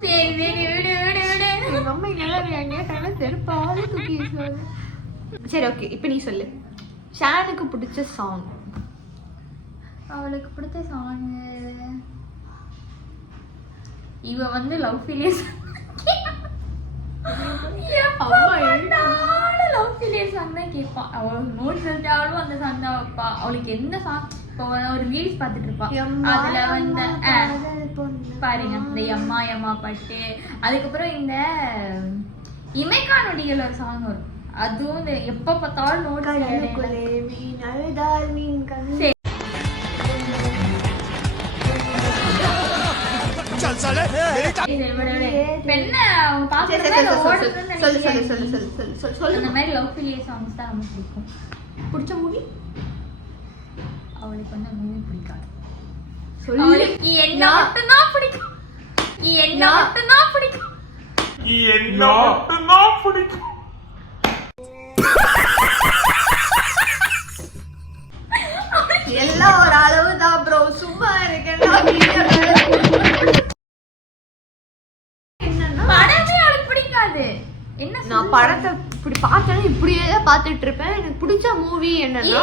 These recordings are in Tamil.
சரி ஓகே, இப்போ நீ சொல்லு. ஷானுக்கு பிடிச்ச சாங். அவளுக்கு பிடிச்ச சாங் இவ வந்து லவ் ஃபீலியர்ஸ். லவ் ஃபீலியர் சாங் தான் கேட்பான். அவளுக்கு நோட் சொல்லிட்டாலும் அந்த சாங் தான் வைப்பா. அவளுக்கு என்ன சாங் இப்போ ஒரு ரீல்ஸ் பார்த்துட்டு இருப்பா. அதுல வந்து பாருங்க இந்த எம்மா எம்மா பாட்டு, அதுக்கப்புறம் இந்த இமைக்கா நொடிகள் ஒரு சாங் வரும். அதுவும் இந்த எப்ப பார்த்தாலும் நோட் பிடிச்ச மூவி. அவளுக்கு வந்து மூவி பிடிக்காது. என்ன மட்டும்தான் பிடிக்கும். என்ன மட்டும்தான் பிடிக்கும். என்ன மட்டும்தான் பிடிக்கும். எல்லாம் ஒரு அளவு தான் ப்ரோ. சும்மா இருக்கேன். படமே அவளுக்கு பிடிக்காது. என்ன நான் படத்தை இப்படி பார்த்தேன்னா இப்படியே தான் பார்த்துட்டு இருப்பேன். எனக்கு பிடிச்ச மூவி என்னன்னா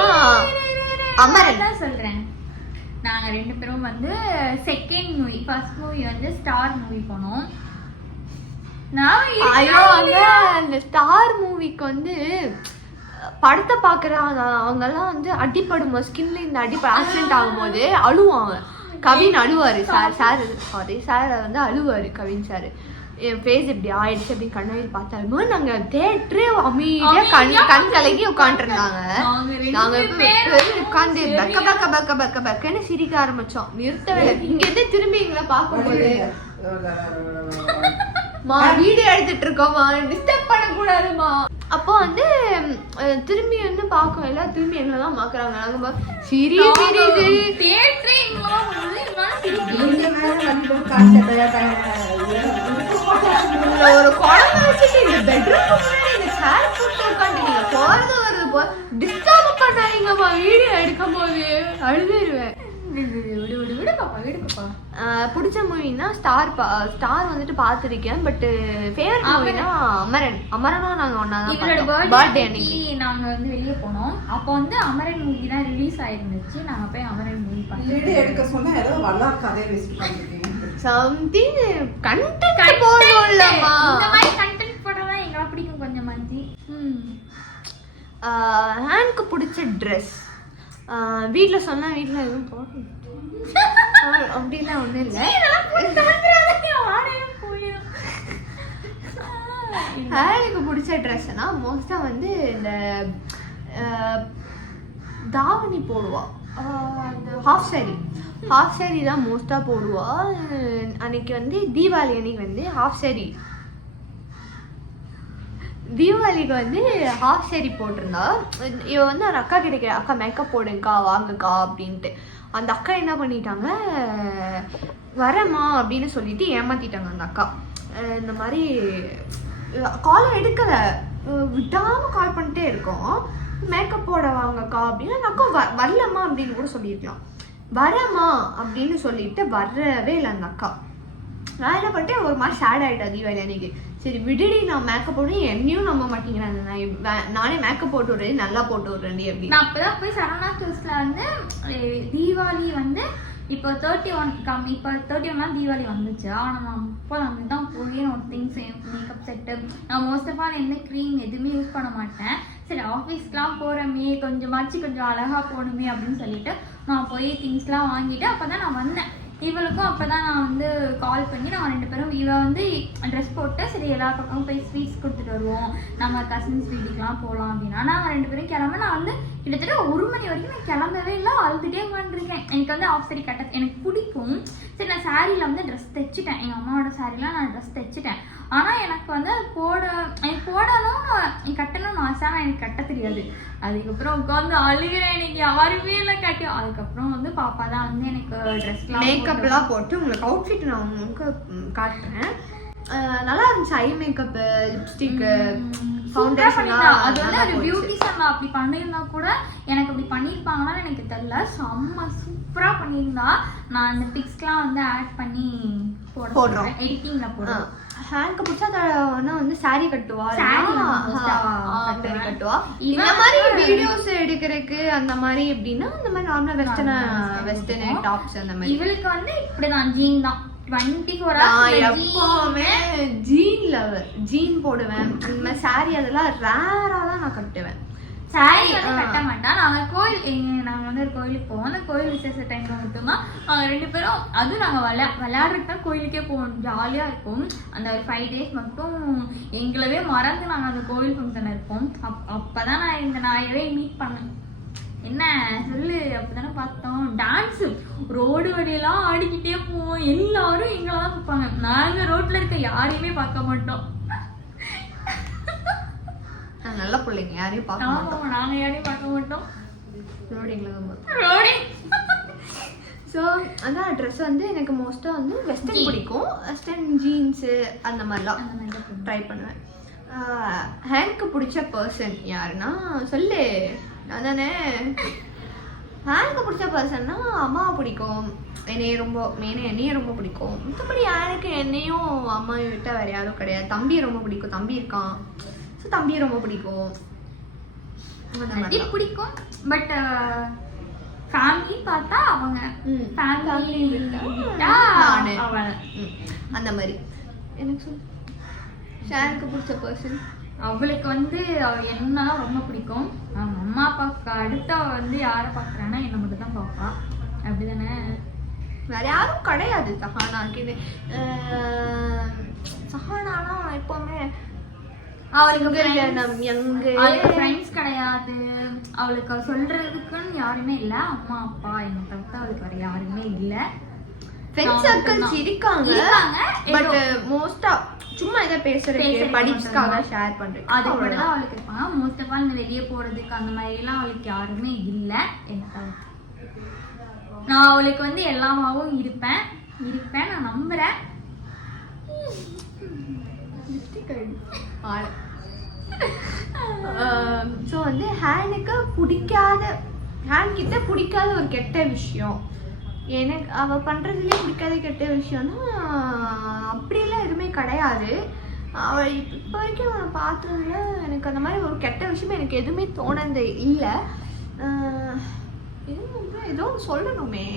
அமரன் தான் சொல்றேன். நாங்க ரெண்டு பேரும் வந்து செகண்ட் மூவி, ஃபர்ஸ்ட் மூவி வந்து ஸ்டார் மூவி போனோம். அந்த ஸ்டார் மூவிக்கு வந்து படத்தை பாக்குறாங்க அவங்க எல்லாம் வந்து அடிப்படும் ஸ்கின்ல இந்த ஆக்சிடென்ட் ஆகும்போது அழுவாங்க. கவின் அழுவாரு. சார் வந்து அழுவாரு கவின் சார். என் ஃபேஸ் இப்படி ஆயிடுச்சு அப்படின்னு கண்ணாடி பார்த்தாலுமே நாங்க தேட்டரே அமைதியா கண் கலகி உட்காந்துருந்தாங்க. நாங்க உட்காந்து பக்க பக்க பக்க பக்க பக்கன்னு சிரிக்க ஆரம்பிச்சோம். நிறுத்தவே. இங்க இருந்து திரும்பி எங்களை பார்க்கும்போது வீடியோ எடுத்துட்டு இருக்கோமா, டிஸ்டர்ப் பண்ணக்கூடாதுமா. அப்போ வந்து திரும்பி வந்து பார்க்க எல்லாம் திரும்பி எங்களெல்லாம் பாக்குறாங்க. நாங்க சிரி சிரி சிரி தேட்டரே ஒரு குழந்தை வச்சுட்டு இந்த பெட்ரூம் இந்த சேர் போட்டு உட்காந்து நீங்க போறது வருது டிஸ்டர்ப் பண்ணாதீங்கம்மா. வீடியோ எடுக்கும் போது அழுதுருவேன். பிடிச்ச மூவினா ஸ்டார் வந்துட்டு பார்த்துருக்கேன். பட் ஃபேவரட் மூவினா அமரன். அமரனும் நாங்க ஒன்னாதான் பர்த்டே அன்னைக்கு நாங்க வந்து வெளியே போனோம். அப்போ வந்து அமரன் மூவி தான் ரிலீஸ் ஆயிருந்துச்சு. நாங்க போய் அமரன் மூவி பார்த்தோம். எடுக்க சொன்னா ஏதோ வல்லா கதை வேஸ்ட் பண்ணிட்டீங்க. சம்திங் கண்டென்ட் போடுறோம்லமா. இந்த மாதிரி கண்டென்ட் போடுறதா எங்களுக்கு பிடிக்கும் கொஞ்சம் மந்தி. ஹேண்ட்க்கு பிடிச்ச ட்ரெஸ். வீட்டில் சொன்னா வீட்டில் எதுவும் போடணும் அப்படிலாம் ஒன்றும் இல்லை. ஹேண்ட்க்கு பிடிச்ச ட்ரெஸ்னா மோஸ்ட்டாக வந்து இந்த தாவணி போடுவா. ஹாஃப் சாரி தான் மோஸ்ட்டாக போடுவா. அன்னைக்கு வந்து தீபாவளி அன்னைக்கு வந்து ஹாஃப் சாரி. தீபாவளிக்கு வந்து ஹாஃப் சாரி போட்டிருந்தா. இவ வந்து ஒரு அக்கா கிடைக்கிற அக்கா மேக்கப் போடுங்கக்கா வாங்கக்கா அப்படின்ட்டு. அந்த அக்கா என்ன பண்ணிட்டாங்க, வரேம்மா அப்படின்னு சொல்லிட்டு ஏமாத்திட்டாங்க அந்த அக்கா. இந்த மாதிரி காலை எடுக்கலை, விடாமல் கால் பண்ணிட்டே இருக்கோம். மேக்கப் போட வாங்கக்கா அப்படின்னு. அந்த அக்கா வரலம்மா அப்படின்னு கூட சொல்லியிருக்கலாம். வரேம்மா அப்படின்னு சொல்லிட்டு வரவே இல்லை அந்த அக்கா. நான் என்ன பண்ணிட்டேன், ஒரு மாதிரி சேட் ஆகிட்டேன் தீபாவளி அன்னைக்கு. சரி விடுடி, நான் மேக்கப் போட்டு என்னையும் நம்ப மாட்டேங்கிறேன், நானே மேக்கப் போட்டு விடுறேன், நல்லா போட்டு விடுறேன் அப்படி. நான் அப்பதான் போய் சரவணா ஸ்டோர்ஸ்ல வந்து தீபாவளி வந்து இப்போ 31 இப்போ 31 தீபாவளி வந்துச்சு. ஆனால் நான் இப்போ நான் தான் போய் ஒரு திங்ஸ் மேக்கப் செட்டு நான் மோஸ்ட் ஆஃப் ஆல் எந்த க்ரீம் எதுவுமே யூஸ் பண்ண மாட்டேன். சரி ஆஃபீஸ்க்கெலாம் போகிறோமே கொஞ்சம் அழகாக போகணுமே அப்படின்னு சொல்லிட்டு நான் போய் திங்ஸ்லாம் வாங்கிட்டு அப்போ தான் நான் வந்தேன். இவளுக்கும் அப்போ தான் நான் வந்து கால் பண்ணி நான் ரெண்டு பேரும் இவ வந்து ட்ரெஸ் போட்டு சரி எல்லா பக்கமும் போய் ஸ்வீட்ஸ் கொடுத்துட்டு வருவோம், நம்ம கசின்ஸ் வீட்டுக்கெலாம் போகலாம் அப்படின்னா நாங்கள் ரெண்டு பேரும் கிளம்ப. நான் வந்து கிட்டத்தட்ட 1 மணி வரைக்கும் நான் கிளம்பவே இல்லை, அழுதுகிட்டே உட்காந்துருக்கேன். எனக்கு வந்து ஆஃப் சாரி கட்ட எனக்கு பிடிக்கும். சரி நான் சாரியில் வந்து ட்ரெஸ் தைச்சிட்டேன், எங்கள் அம்மாவோட சாரிலாம் நான் ட்ரெஸ் தைச்சிட்டேன். ஆனால் எனக்கு வந்து எனக்கு போடணும் கட்டணும்னு ஆசை, ஆனால் எனக்கு கட்ட தெரியாது. அதுக்கப்புறம் உட்காந்து அழுகிறேன், எனக்கு யாருமே இல்லை கட்டி. அதுக்கப்புறம் வந்து பாப்பா தான் வந்து எனக்கு ட்ரெஸ்லாம் மேக்கப்லாம் போட்டு உங்களுக்கு அவுட்ஃபிட் நான் உங்களுக்கு காட்டுறேன். நல்லா இருந்துச்சு. Eye makeup, lipstick, foundation. அது வந்து அது பியூட்டிஷியன் அப்படி பண்ணியிருந்தா கூட எனக்கு அப்படி பண்ணியிருப்பாங்கன்னா எனக்கு தெரியல. செம்ம சூப்பராக பண்ணியிருந்தா. நான் அந்த பிக்ஸ்லாம் வந்து ஆட் பண்ணி போடுறோம். எடிட்டிங்ல போடுறோம். ஹேண்ட்க்கு பிடிச்சா வந்து சாரி கட்டுவா, saree கட்டுவா. இந்த மாதிரி வீடியோஸ் எடுக்கிறதுக்கு அந்த மாதிரி எப்படின்னா அந்த மாதிரி நார்மலா வெஸ்டர்ன் டாப்ஸ் அந்த மாதிரி. இவளுக்கு வந்து இப்படிதான் ஜீன் தான் 24 hours எப்பவுமே ஜீன் லவர். ஜீன் போடுவேன். இந்த மாதிரி சாரி அதெல்லாம் ரேரா தான் நான் கட்டுவேன். சாரி வந்து கட்ட மாட்டான். நாங்க வந்து ஒரு கோயிலுக்கு போவோம். அந்த கோயில் விசேஷ டைம்ல மட்டும்தான் நாங்க 2 பேரும், அதுவும் நாங்க விளையாடுறதுக்கு தான் கோயிலுக்கே போவோம். ஜாலியா இருக்கும். அந்த ஒரு 5 days மட்டும் எங்களவே மறந்து நாங்க அந்த கோயில் ஃபங்க்ஷன் இருப்போம். அப்பதான் நான் இந்த நாயவே மீட் பண்ணேன். என்ன சொல்லு, அப்பதானே பார்த்தோம். டான்ஸ் ரோடு வழியெல்லாம் ஆடிக்கிட்டே போவோம். எல்லாரும் எங்களை தான் பார்ப்பாங்க. நாங்க ரோட்ல இருக்க யாரையுமே பார்க்க மாட்டோம். நல்ல பிள்ளைங்க, யாரையும் பார்க்க மாட்டோம். நாங்க யாரையும் பார்க்க மாட்டோம். ஸோ அதான் ட்ரெஸ் வந்து எனக்கு மோஸ்ட்டாக வந்து வெஸ்டர்ன் பிடிக்கும். வெஸ்டர்ன் ஜீன்ஸு அந்த மாதிரிலாம் ட்ரை பண்ணுவேன். ஹேண்ட்க்கு பிடிச்ச பர்சன் யாருன்னா சொல்லு. அதானே ஹேண்ட்க்கு பிடிச்ச பர்சன்னா அம்மாவை பிடிக்கும். என்னையும் ரொம்ப பிடிக்கும். மற்றபடி யாருக்கு என்னையும் அம்மாவை விட்டால் வேறு யாரும் கிடையாது. தம்பியை ரொம்ப பிடிக்கும். தம்பி இருக்கான். ஸோ தம்பியை ரொம்ப பிடிக்கும். பிடிக்கும். பட் ஃபேமிலி பார்த்தா அவங்க அந்த மாதிரி. எனக்கு சொல்லு ஷேருக்கு பிடிச்ச பர்சன். அவளுக்கு வந்து அவள் என்னதான் ரொம்ப பிடிக்கும். அவங்க அம்மா அப்பாவுக்கு அடுத்த வந்து யாரை பார்க்குறான்னா என்னை மட்டும் தான் பார்ப்பா. அப்படிதானே? வேற யாரும் கிடையாது. சஹானானா எப்பவுமே அவளுக்கு ஃப்ரெண்ட்ஸ் கிடையாது. அவளுக்கு சொல்றதுக்குன்னு யாருமே இல்ல. அம்மா அப்பா என்னை தவிர்த்து அவளுக்கு வேற யாருமே இல்ல. ஃப்ரெண்ட்ஸ் சர்க்கிள்ஸ் இருக்காங்க. பட் மோஸ்டா சும்மா இத பேசுறதுக்கு படிப்புக்காக ஷேர் பண்றேன். அது கூட தான் அவளுக்கு இருப்பாங்க. மோஸ்ட் ஆஃப் ஆல் வெளியே போறதுக்கு அந்த மாதிரி எல்லாம் அவளுக்கு யாருமே இல்ல. நான் அவளுக்கு வந்து எல்லாமாவும் இருப்பேன். நான் நம்புறேன். ஸோ வந்து ஹேண்ட் கிட்ட பிடிக்காத ஒரு கெட்ட விஷயம் எனக்கு அவள் பண்ணுறதுலேயே பிடிக்காத கெட்ட விஷயம்னா அப்படியெல்லாம் எதுவுமே கிடையாது. அவள் இப்போ வரைக்கும் அவனை பார்த்ததுல எனக்கு அந்த மாதிரி ஒரு கெட்ட விஷயமே எனக்கு எதுவுமே தோணுது இல்லை. ஏதோ சொல்லணுமே.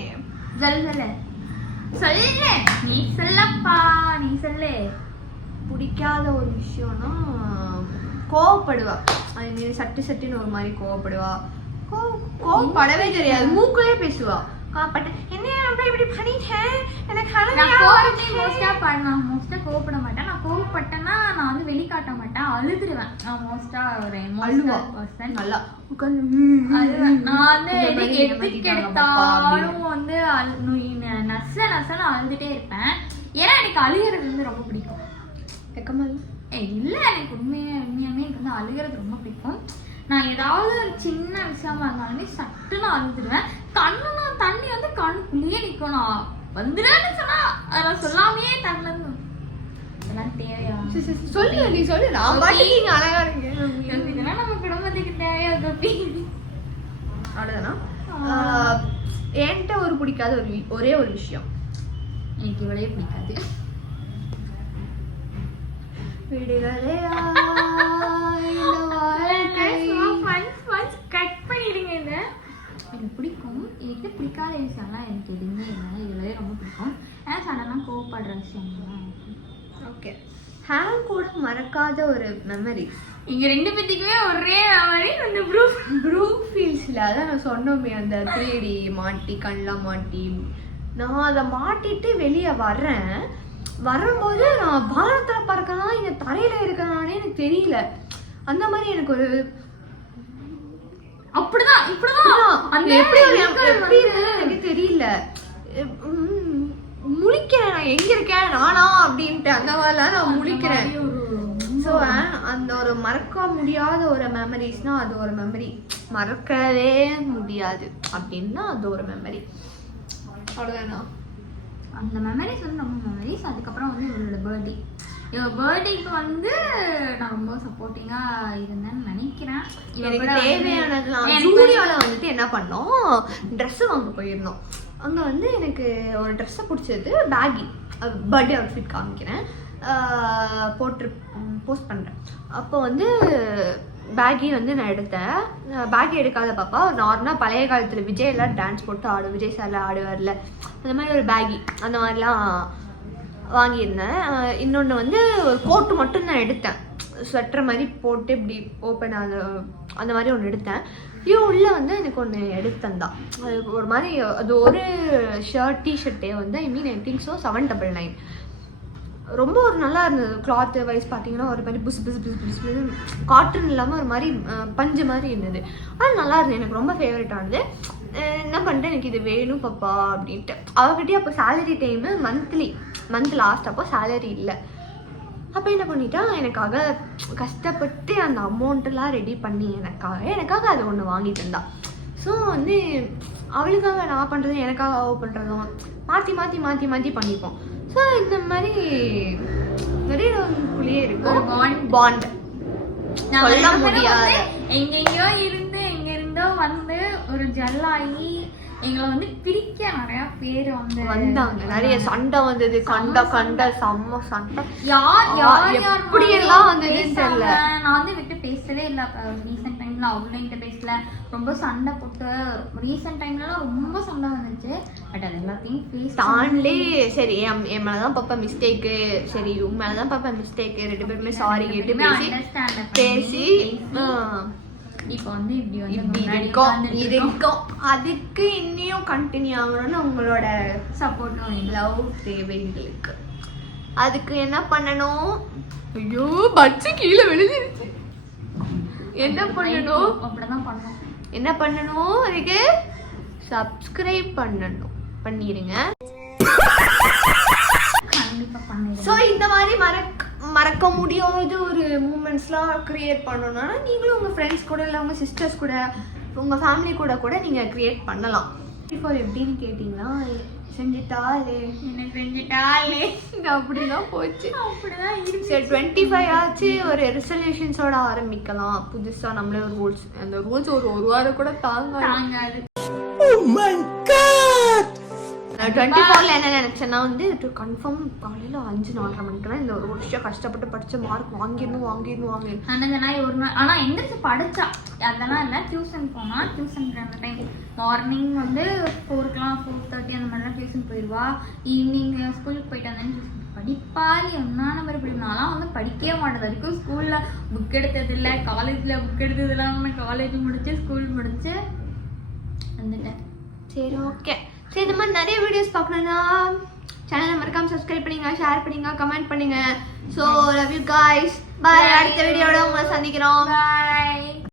சொல்லு நீ சொல்லப்பா, நீ சொல்லு. பிடிக்காத ஒரு விஷயம்னா கோவப்படுவா. அது சட்டுன்னு ஒரு மாதிரி கோவப்படுவா. கோவப்படவே தெரியாது. மூக்குலயே பேசுவா. என்ன இப்படி பண்ணிட்டேன் மோஸ்டா கோவப்பட மாட்டேன். நான் கோவப்பட்டேன்னா நான் வந்து வெளிக்காட்ட மாட்டேன். அழுதுருவேன். நான் மோஸ்டா ஒரு எமோஷனல் பர்சன். நல்லா நான் வந்து எதுக்கு எடுத்தாலும் வந்து நசன்னு அழுதுட்டே இருப்பேன். ஏன்னா எனக்கு அழுகிறது வந்து ரொம்ப பிடிக்கும். இல்ல எனக்கு உண்மையாமே எனக்கு வந்து அழுகிறது ரொம்ப பிடிக்கும். நான் ஏதாவது ஒரு சின்ன விஷயமா இருந்தாலுமே சட்டுன்னு அழுதுருவேன். தண்ணி வந்து கண்ணுக்குள்ளேயே நிற்கும். நான் வந்துடுன்னு சொன்னா அதெல்லாம் சொல்லாமையே தண்ணி இதெல்லாம் தேவையா? சொல்லு நீ சொல்லு. அழகா இருக்கு. இதெல்லாம் நம்ம குடும்பத்துக்கு தேவையா கோபி? அவ்வளவுதானா? என்கிட்ட ஒரு பிடிக்காத ஒரே ஒரு விஷயம். எனக்கு இவளையே பிடிக்காது. கட் பண்ணிடுங்க. இதை எனக்கு பிடிக்கும். எனக்கு பிடிக்காத விஷயம்லாம் எனக்கு எதுவுமே இல்லை. இதுவே ரொம்ப பிடிக்கும். ஏன்னா சடனாக கோவப்படுற விஷயம்லாம். ஓகே. ஹேண்ட் கூட மறக்காத ஒரு மெமரி. இங்க 2 பேத்துக்குமே ஒரே மெமரி. அந்த ப்ரூஃப் ஃபீல்ஸ்ல அதான் நான் சொன்னோமே, அந்த 3D மாட்டி கண்ணெலாம் மாட்டி நான் அதை மாட்டிட்டு வெளியே வரும்போது நான் வானத்துல பறக்கலாம் இங்க தரையில இருக்கனானே எனக்கு தெரியல. அந்த மாதிரி எனக்கு ஒரு அப்படிதான் அந்த எப்படி எனக்கு தெரியல. முழிக்கிறேன். நான் எங்க இருக்கேன் நானா அப்படின்ட்டு அந்த மாதிரிலாம் நான் முழிக்கிறேன். ஸோ அந்த ஒரு மறக்க முடியாத ஒரு மெமரிஸ்னா அது ஒரு மெமரி. மறக்கவே முடியாது அப்படின்னா அது ஒரு மெமரி. அவ்வளோதானா? அந்த மெமரிஸ் வந்து நம்ம மெமரிஸ். அதுக்கப்புறம் வந்து இவளோட பர்த்டேக்கு வந்து நான் ரொம்ப சப்போர்ட்டிங்காக இருந்தேன்னு நினைக்கிறேன். எனக்கு தேவையானதுலாம் ஜூடியோவில் வந்துட்டு என்ன பண்ணோம், ட்ரெஸ்ஸு வாங்க போயிருந்தோம். அங்கே வந்து எனக்கு ஒரு ட்ரெஸ்ஸை பிடிச்சது பேகி. பர்த்டே அவுட்ஃபிட் காமிக்கிறேன், போஸ்ட் பண்ணுறேன். அப்போ வந்து பேகி வந்து நான் எடுத்தேன். பேகி எடுக்காத பாப்பா நார்மலாக பழைய காலத்தில் விஜய் எல்லாம் டான்ஸ் போட்டு ஆடும், விஜய் சார்லாம் ஆடுவார்ல, அந்த மாதிரி ஒரு பேகி அந்த மாதிரிலாம் வாங்கியிருந்தேன். இன்னொன்று வந்து ஒரு கோட்டு மட்டும் நான் எடுத்தேன், ஸ்வெட்டர் மாதிரி போட்டு இப்படி ஓப்பன் அந்த மாதிரி ஒன்று எடுத்தேன். உள்ளே வந்து எனக்கு ஒன்று எடுத்தேன். அது ஒரு மாதிரி அது ஒரு டிஷர்ட்டே வந்து ஐ திங்க் ஸோ 799. ரொம்ப ஒரு நல்லா இருந்தது. கிளாத்து வைஸ் பார்த்தீங்கன்னா ஒரு மாதிரி புசு புசு புசு புசு புசு காட்டன் இல்லாமல் ஒரு மாதிரி பஞ்சு மாதிரி இருந்தது. ஆனால் நல்லா இருந்தது, எனக்கு ரொம்ப ஃபேவரட் ஆனது. என்ன பண்ணிட்டேன், எனக்கு இது வேணும் பாப்பா அப்படின்ட்டு. அவகிட்டே அப்போ சேலரி டைமு மந்த் லாஸ்ட், அப்போ சேலரி இல்லை. அப்போ என்ன பண்ணிட்டா, எனக்காக கஷ்டப்பட்டு அந்த அமௌண்ட்டெல்லாம் ரெடி பண்ணி எனக்காக அது ஒன்று வாங்கிட்டு இருந்தா. ஸோ வந்து அவளுக்காக நான் பண்ணுறதும் எனக்காக அவள் பண்ணுறதும் மாற்றி மாற்றி மாற்றி மாற்றி பண்ணிப்போம். ஸோ இந்த மாதிரி நிறைய குள்ளேயே இருக்கும் பாண்ட், சொல்ல முடியாது. எங்கெங்கயோ இருந்து எங்க வந்து ஒரு ஜெல்லாகி எங்களை வந்து பிரிக்க நிறைய பேர் வந்தாங்க. நிறைய சண்டை வந்தது, கண்ட செம்ம சண்டை. யார் எப்படி எல்லாம் வந்ததுன்னு தெரியல. நான் வந்து விட்டு பேசவே இல்லை. ரீசெண்ட் டைம்ல அவ்வளோ பேசல, ரொம்ப சண்டை போட்டு ரீசெண்ட் டைம்லலாம் ரொம்ப சண்டை வந்துச்சு. பட் அது எல்லாத்தையும் பேச தாண்டி சரி என் மேலதான் பாப்பா மிஸ்டேக்கு, சரி உன் மேலதான் பாப்பா மிஸ்டேக்கு, 2 பேருமே சாரி கேட்டு பேசி இப்போ வந்து இப்படி இருக்கும். அதுக்கு இன்னும் கண்டினியூ ஆகணும்னு உங்களோட சப்போர்ட்டும் லவ் தேவைகளுக்கு. அதுக்கு என்ன பண்ணணும்? ஐயோ பட்சி கீழே விழுந்துருச்சு. என்ன பண்ணணும்? அப்படிதான் பண்ணணும். என்ன பண்ணணும்? அதுக்கு சப்ஸ்கிரைப் பண்ணிருங்க. ஸோ இந்த மாதிரி மறக்க முடியாத ஒரு மூமெண்ட்ஸ்லாம் க்ரியேட் பண்ணணும்னா நீங்களும் உங்கள் ஃப்ரெண்ட்ஸ் கூட இல்லை உங்கள் சிஸ்டர்ஸ் கூட உங்கள் ஃபேமிலி கூட நீங்கள் க்ரியேட் பண்ணலாம். இப்போ எப்படின்னு கேட்டிங்கன்னா, செஞ்சுட்டாலே அப்படிதான் போச்சு. சரி 25 ஆச்சு, ஒரு ரெசல்யூஷன்ஸோட ஆரம்பிக்கலாம் புதுசாக. நம்மளே ஒரு ரூல்ஸ், அந்த ரூல்ஸ் ஒரு வாரம் கூட தாங்காது. 24ல என்ன நினைச்சேன்னா வந்து கன்ஃபார்ம் காலையில் 5-4:30 மணிக்கெல்லாம் இந்த ஒரு வருஷம் கஷ்டப்பட்டு படித்த மார்க் வாங்கிடணும். ஆனால் ஒரு நாள் ஆனால் எந்திரிச்சு படித்தா அதெல்லாம் இல்லை. டியூஷன் போனால் டியூஷனுக்கு அந்த டைம் மார்னிங் வந்து 4:30 அந்த மாதிரிலாம் டியூஷன் போயிடுவா. ஈவினிங் ஸ்கூலுக்கு போயிட்டு வந்தேன். டியூஷன் படிப்பாரி ஒன்றா நம்பர் படினாலாம் வந்து படிக்கவே மாட்டேது. வரைக்கும் ஸ்கூலில் புக் எடுத்ததில்லை, காலேஜில் புக் எடுத்ததில்லை. காலேஜ் முடிச்சு ஸ்கூல் முடிச்சு வந்துட்டேன். சரி ஓகே. சரி இந்த மாதிரி நிறைய வீடியோஸ் பார்க்கணுன்னா சேனலை மறக்காம சப்ஸ்கிரைப் பண்ணுங்க, ஷேர் பண்ணுங்க, கமெண்ட் பண்ணுங்க. So love you guys. Bye. அடுத்த வீடியோட உங்களை சந்திக்கிறோம்.